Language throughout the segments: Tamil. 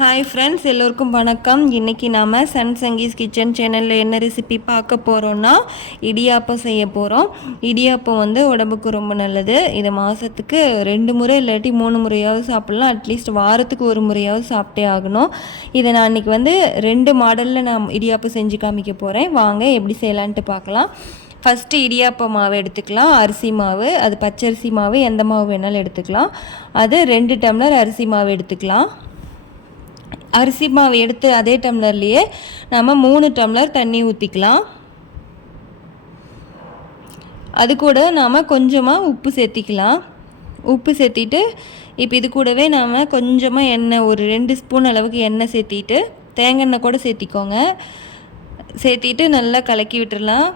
ஹாய் ஃப்ரெண்ட்ஸ், எல்லோருக்கும் வணக்கம். இன்றைக்கி நாம் சன் சங்கீஸ் கிச்சன் சேனலில் என்ன ரெசிபி பார்க்க போகிறோன்னா இடியாப்பம் செய்ய போகிறோம். இடியாப்பம் உடம்புக்கு ரொம்ப நல்லது. இதை மாதத்துக்கு 2 முறை இல்லாட்டி 3 முறையாவது சாப்பிட்லாம். அட்லீஸ்ட் வாரத்துக்கு ஒரு முறையாவது சாப்பிட்டே ஆகணும். இதை நான் இன்றைக்கி 2 மாடலில் நான் இடியாப்பம் செஞ்சு காமிக்க போகிறேன். வாங்க எப்படி செய்யலான்ட்டு பார்க்கலாம். ஃபஸ்ட்டு இடியாப்ப மாவு எடுத்துக்கலாம். அரிசி மாவு, அது பச்சரிசி மாவு, எந்த மாவு வேணாலும் எடுத்துக்கலாம். அது 2 டம்ளர் அரிசி மாவு எடுத்துக்கலாம். அரிசி மாவு எடுத்து அதே டம்ளர்லேயே நம்ம 3 டம்ளர் தண்ணி ஊற்றிக்கலாம். அது கூட நாம் கொஞ்சமாக உப்பு சேர்த்திக்கலாம். உப்பு சேர்த்திட்டு இப்போ இது கூடவே நாம் கொஞ்சமாக எண்ணெய், ஒரு 2 ஸ்பூன் அளவுக்கு எண்ணெய் சேர்த்திட்டு, தேங்காய் எண்ணெய் கூட சேர்த்திக்கோங்க. சேர்த்திட்டு நல்லா கலக்கி விட்டுடலாம்.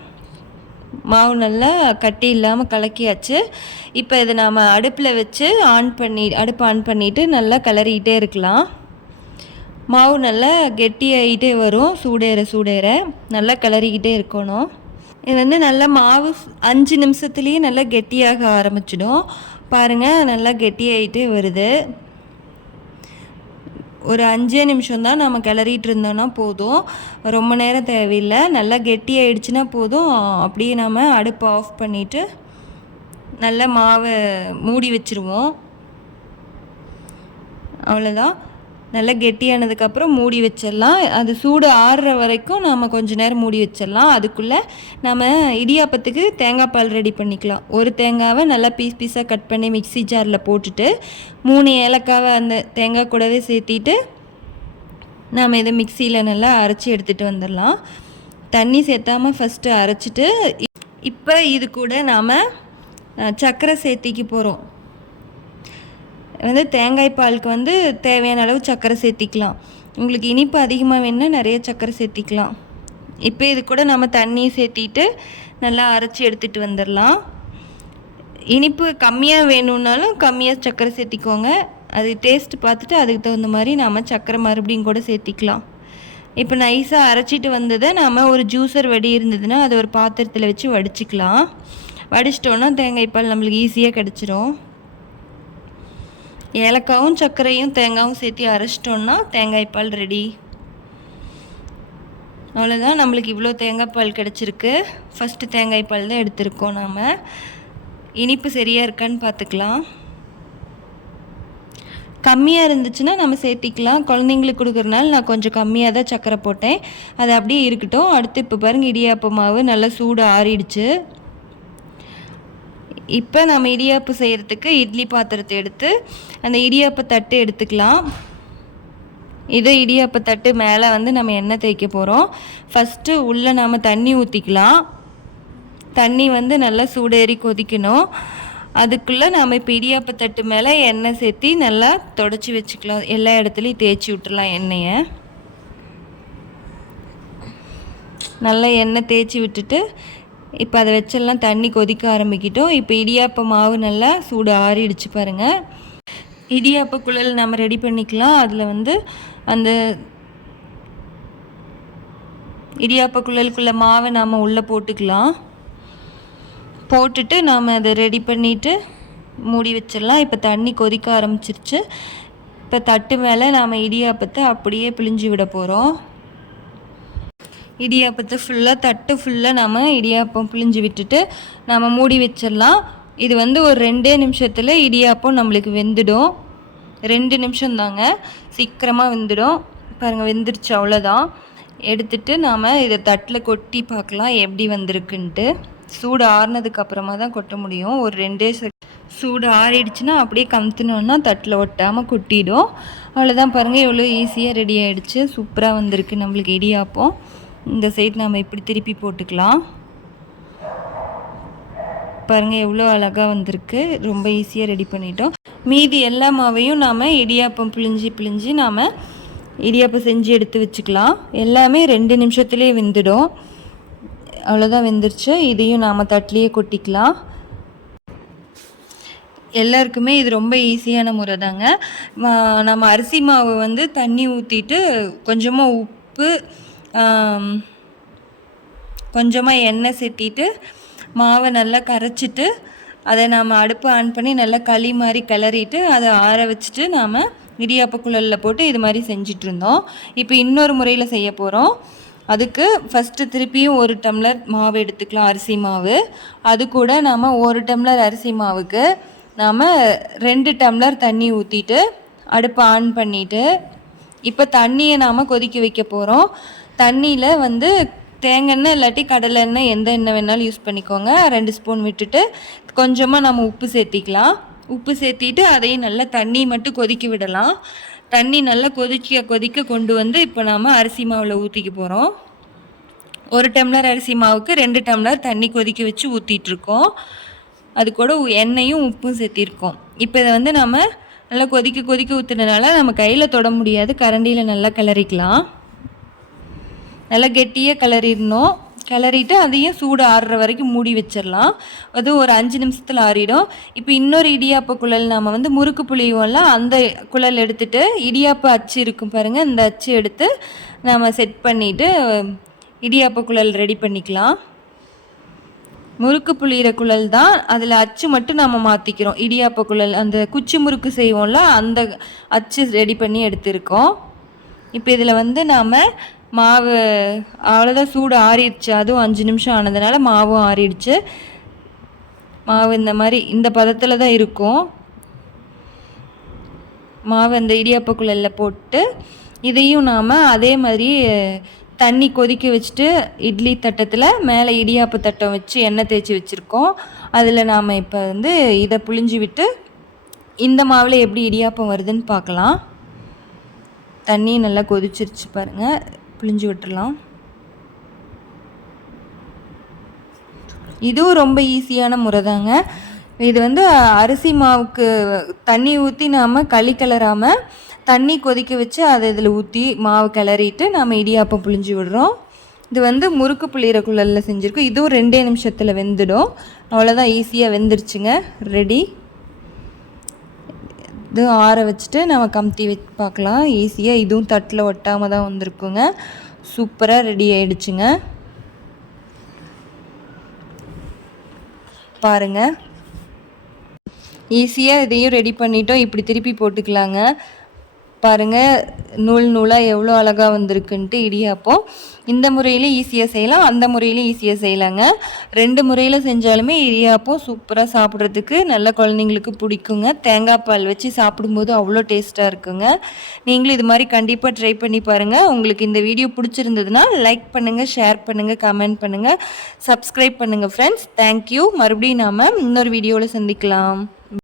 மாவு நல்லா கட்டி இல்லாமல் கலக்கியாச்சு. இப்போ இதை நாம் அடுப்பில் வச்சு அடுப்பு ஆன் பண்ணிவிட்டு நல்லா கிளறிக்கிட்டே இருக்கலாம். மாவு நல்லா கெட்டியாகிட்டே வரும். சூடேற நல்லா கிளறிக்கிட்டே இருக்கணும். இது நல்லா மாவு 5 நிமிஷத்துலேயே நல்லா கெட்டியாக ஆரம்பிச்சிடும். பாருங்கள், நல்லா கெட்டியாகிட்டே வருது. ஒரு 5 நிமிஷம் தான் நம்ம கிளறிட்டு இருந்தோன்னா போதும், ரொம்ப நேரம் தேவையில்லை. நல்லா கெட்டியாகிடுச்சுன்னா போதும். அப்படியே நம்ம அடுப்பை ஆஃப் பண்ணிவிட்டு நல்லா மாவை மூடி வச்சுருவோம். அவ்வளோதான். நல்லா கெட்டியானதுக்கப்புறம் மூடி வச்சிடலாம். அது சூடு ஆறுற வரைக்கும் நம்ம கொஞ்சம் நேரம் மூடி வச்சிடலாம். அதுக்குள்ளே நம்ம இடியாப்பத்துக்கு தேங்காய் பால் ரெடி பண்ணிக்கலாம். ஒரு தேங்காவை நல்லா பீஸாக கட் பண்ணி மிக்ஸி ஜாரில் போட்டுட்டு 3 ஏலக்காவை அந்த தேங்காய் கூடவே சேர்த்திட்டு நாம் இதை மிக்சியில் நல்லா அரைச்சி எடுத்துகிட்டு வந்துடலாம். தண்ணி சேர்த்தாமல் ஃபஸ்ட்டு அரைச்சிட்டு இப்போ இது கூட நாம் சர்க்கரை சேர்த்திக்க போகிறோம். தேங்காய் பாலுக்கு தேவையான அளவு சர்க்கரை சேர்த்திக்கலாம். உங்களுக்கு இனிப்பு அதிகமாக வேணுன்னா நிறைய சர்க்கரை சேர்த்திக்கலாம். இப்போ இது கூட நம்ம தண்ணி சேர்த்திட்டு நல்லா அரைச்சி எடுத்துகிட்டு வந்துடலாம். இனிப்பு கம்மியாக வேணும்னாலும் கம்மியாக சர்க்கரை சேர்த்திக்கோங்க. அது டேஸ்ட் பார்த்துட்டு அதுக்கு தகுந்த மாதிரி நாம் சர்க்கரை மறுபடியும் கூட சேர்த்திக்கலாம். இப்போ நைஸாக அரைச்சிட்டு வந்ததை நாம் ஒரு ஜூஸர் வடி இருந்ததுன்னா அதை ஒரு பாத்திரத்தில் வச்சு வடிச்சிக்கலாம். வடிச்சிட்டோன்னா தேங்காய் பால் நம்மளுக்கு ஈஸியாக கிடச்சிரும். ஏலக்காவும் சர்க்கரையும் தேங்காயும் சேர்த்து அரைச்சிட்டோன்னா தேங்காய் பால் ரெடி. அவ்வளோதான், நம்மளுக்கு இவ்வளோ தேங்காய் பால் கிடச்சிருக்கு. ஃபஸ்ட்டு தேங்காய் பால் தான் எடுத்திருக்கோம். நாம் இனிப்பு சரியாக இருக்கான்னு பார்த்துக்கலாம். கம்மியாக இருந்துச்சுன்னா நம்ம சேர்த்திக்கலாம். குழந்தைங்களுக்கு கொடுக்குறனால நான் கொஞ்சம் கம்மியாக தான் சர்க்கரை போட்டேன். அது அப்படியே இருக்கட்டும். அடுத்து இப்போ பாருங்கள், இடியாப்ப மாவு நல்லா சூடு ஆறிடுச்சு. இப்போ நம்ம இடியாப்பு செய்கிறதுக்கு இட்லி பாத்திரத்தை எடுத்து அந்த இடியாப்ப தட்டு எடுத்துக்கலாம். இதை இடியாப்ப தட்டு மேலே நம்ம எண்ணெய் தேய்க்க போகிறோம். ஃபஸ்ட்டு உள்ளே நாம் தண்ணி ஊற்றிக்கலாம். தண்ணி நல்லா சூடேறி கொதிக்கணும். அதுக்குள்ளே நாம் இப்போ இடியாப்ப தட்டு மேலே எண்ணெய் சேர்த்தி நல்லா தொடச்சி வச்சுக்கலாம். எல்லா இடத்துலையும் தேய்ச்சி விட்டுடலாம் எண்ணெயை. நல்லா எண்ணெய் தேய்ச்சி விட்டுட்டு இப்போ அதை வச்செல்லாம் தண்ணி கொதிக்க ஆரம்பிக்கிட்டோம். இப்போ இடியாப்ப மாவு நல்லா சூடு ஆறிடுச்சு பாருங்கள். இடியாப்ப குழல் நம்ம ரெடி பண்ணிக்கலாம். அதில் அந்த இடியாப்ப குழலுக்குள்ள மாவை நாம் உள்ளே போட்டுக்கலாம். போட்டுட்டு நாம் அதை ரெடி பண்ணிவிட்டு மூடி வச்சிடலாம். இப்போ தண்ணி கொதிக்க ஆரம்பிச்சிருச்சு. இப்போ தட்டு மேலே நாம் இடியாப்பத்தை அப்படியே பிழிஞ்சு விட போகிறோம். இடியாப்பத்தை தட்டு ஃபுல்லாக நம்ம இடியாப்பம் பிழிஞ்சு விட்டுட்டு நம்ம மூடி வச்சிடலாம். இது ஒரு 2 நிமிஷத்தில் இடியாப்பம் நம்மளுக்கு வெந்துடும். 2 நிமிஷம் தாங்க, சீக்கிரமாக வெந்துடும். பாருங்கள், வெந்துருச்சு. அவ்வளோதான். எடுத்துட்டு நாம் இதை தட்டில் கொட்டி பார்க்கலாம் எப்படி வந்திருக்குன்ட்டு. சூடு ஆறுனதுக்கப்புறமா தான் கொட்ட முடியும். ஒரு 2 சூடு ஆறிடுச்சுன்னா அப்படியே கமுத்துனோன்னா தட்டில் ஒட்டாமல் கொட்டிடும். அவ்வளோதான். பாருங்கள், எவ்வளோ ஈஸியாக ரெடி ஆகிடுச்சு. சூப்பராக வந்திருக்கு நம்மளுக்கு இடியாப்பம். இந்த சைடு நாம் இப்படி திருப்பி போட்டுக்கலாம். பாருங்கள், எவ்வளோ அழகாக வந்திருக்கு. ரொம்ப ஈஸியாக ரெடி பண்ணிட்டோம். மீதி எல்லா மாவையும் நாம் இடியாப்பம் பிழிஞ்சு நாம் இடியாப்பம் செஞ்சு எடுத்து வச்சுக்கலாம். எல்லாமே 2 நிமிஷத்துலேயே வெந்துடும். அவ்வளோதான், வெந்துருச்சு. இதையும் நாம் தட்டிலேயே கொட்டிக்கலாம். எல்லாருக்குமே இது ரொம்ப ஈஸியான முறை தாங்க. நம்ம அரிசி மாவு தண்ணி ஊற்றிட்டு கொஞ்சமாக உப்பு, கொஞ்சமாக எண்ணெய் சேர்த்திட்டு மாவை நல்லா கரைச்சிட்டு அதை நாம் அடுப்பு ஆன் பண்ணி நல்லா களி மாதிரி கிளறிட்டு அதை ஆற வச்சுட்டு நாம் இடியாப்ப குழலில் போட்டு இது மாதிரி செஞ்சிட்ருந்தோம். இப்போ இன்னொரு முறையில் செய்ய போகிறோம். அதுக்கு ஃபஸ்ட்டு திருப்பியும் 1 டம்ளர் மாவு எடுத்துக்கலாம், அரிசி மாவு. அது கூட நாம் 1 டம்ளர் அரிசி மாவுக்கு நாம் 2 டம்ளர் தண்ணி ஊற்றிட்டு அடுப்பை ஆன் பண்ணிவிட்டு இப்போ தண்ணியை நாம் கொதிக்க வைக்க போகிறோம். தண்ணியில் வந்து தேங்காய் இல்லாட்டி கடலை எண்ணெய் எந்த எண்ணெய் வேணாலும் யூஸ் பண்ணிக்கோங்க. 2 ஸ்பூன் விட்டுட்டு கொஞ்சமாக நம்ம உப்பு சேர்த்திக்கலாம். உப்பு சேர்த்திட்டு அதையும் நல்லா தண்ணி மட்டும் கொதிக்க விடலாம். தண்ணி நல்லா கொதிக்க கொண்டு வந்து இப்போ நாம் அரிசி மாவில் ஊற்றிக்க போகிறோம். 1 டம்ளர் அரிசி மாவுக்கு 2 டம்ளர் தண்ணி கொதிக்க வச்சு ஊற்றிட்டுருக்கோம். அது கூட எண்ணெயும் உப்பும் சேர்த்திருக்கோம். இப்போ இதை வந்து நம்ம நல்லா கொதிக்க ஊற்றுனதுனால நம்ம கையில் தொட முடியாது, கரண்டியில் நல்லா கிளறிக்கலாம். நல்லா கெட்டியாக கிளறிடணும். கிளறிட்டு அதையும் சூடு ஆறுற வரைக்கும் மூடி வச்சிடலாம். அது ஒரு 5 நிமிஷத்தில் ஆறிடும். இப்போ இன்னொரு இடியாப்ப குழல் நாம் வந்து முறுக்கு புளியோம்ல, அந்த குழல் எடுத்துகிட்டு இடியாப்ப அச்சு இருக்கும் பாருங்கள், இந்த அச்சு எடுத்து நாம் செட் பண்ணிவிட்டு இடியாப்ப குழல் ரெடி பண்ணிக்கலாம். முறுக்கு புளியிற குழல் தான், அதில் அச்சு மட்டும் நம்ம மாற்றிக்கிறோம். இடியாப்ப குழல் அந்த குச்சி முறுக்கு செய்வோம்ல, அந்த அச்சு ரெடி பண்ணி எடுத்துருக்கோம். இப்போ இதில் வந்து நாம் மாவு அவ்வளோதான், சூடு ஆறிடுச்சு. அதுவும் 5 நிமிஷம் ஆனதுனால மாவும் ஆறிடுச்சு. மாவு இந்த மாதிரி இந்த பதத்தில் தான் இருக்கும். மாவு அந்த இடியாப்ப குழலில் போட்டு இதையும் நாம் அதே மாதிரி தண்ணி கொதிக்க வச்சுட்டு இட்லி தட்டத்தில் மேலே இடியாப்பு தட்டம் வச்சு எண்ணெய் தேய்ச்சி வச்சுருக்கோம். அதில் நாம் இப்போ வந்து இதை புழிஞ்சு விட்டு இந்த மாவில் எப்படி இடியாப்பம் வருதுன்னு பார்க்கலாம். தண்ணி நல்லா கொதிச்சிருச்சு பாருங்கள், புழிஞ்சு விட்டுடலாம். இதுவும் ரொம்ப ஈஸியான முறை தாங்க. இது வந்து அரிசி மாவுக்கு தண்ணி ஊற்றி நாம் களி கிளறாமல் தண்ணி கொதிக்க வச்சு அதை இதில் ஊற்றி மாவு கிளறிட்டு நாம் இடியாப்பம் புழிஞ்சு விடுறோம். இது வந்து முறுக்கு புளியிற குழலில் செஞ்சுருக்கோம். இதுவும் 2 நிமிஷத்தில் வெந்துடும். அவ்வளோதான், ஈஸியாக வெந்துருச்சுங்க, ரெடி. இதுவும் ஆற வச்சுட்டு நம்ம கமுத்தி வச்சு பார்க்கலாம். ஈஸியாக இதுவும் தட்டில் ஒட்டாமல் தான் வந்திருக்குங்க. சூப்பராக ரெடி ஆகிடுச்சுங்க பாருங்கள். ஈஸியாக இதையும் ரெடி பண்ணிட்டோம். இப்படி திருப்பி போட்டுக்கலாங்க. பாருங்கள், நூலாக எவ்வளோ அழகாக வந்திருக்குன்ட்டு இடியாப்பம். இந்த முறையிலே ஈஸியாக செய்யலாம், அந்த முறையிலே ஈஸியாக செய்யலாங்க. 2 முறையில் செஞ்சாலுமே இடியாப்பம் சூப்பராக சாப்பிட்றதுக்கு நல்ல குழந்தைங்களுக்கு பிடிக்குங்க. தேங்காய் பால் வச்சு சாப்பிடும்போது அவ்வளோ டேஸ்ட்டாக இருக்குங்க. நீங்களும் இது மாதிரி கண்டிப்பாக ட்ரை பண்ணி பாருங்கள். உங்களுக்கு இந்த வீடியோ பிடிச்சிருந்ததுன்னா லைக் பண்ணுங்கள், ஷேர் பண்ணுங்கள், கமெண்ட் பண்ணுங்கள், சப்ஸ்கிரைப் பண்ணுங்கள் ஃப்ரெண்ட்ஸ். தேங்க்யூ. மறுபடியும் நாம் இன்னொரு வீடியோவில் சந்திக்கலாம்.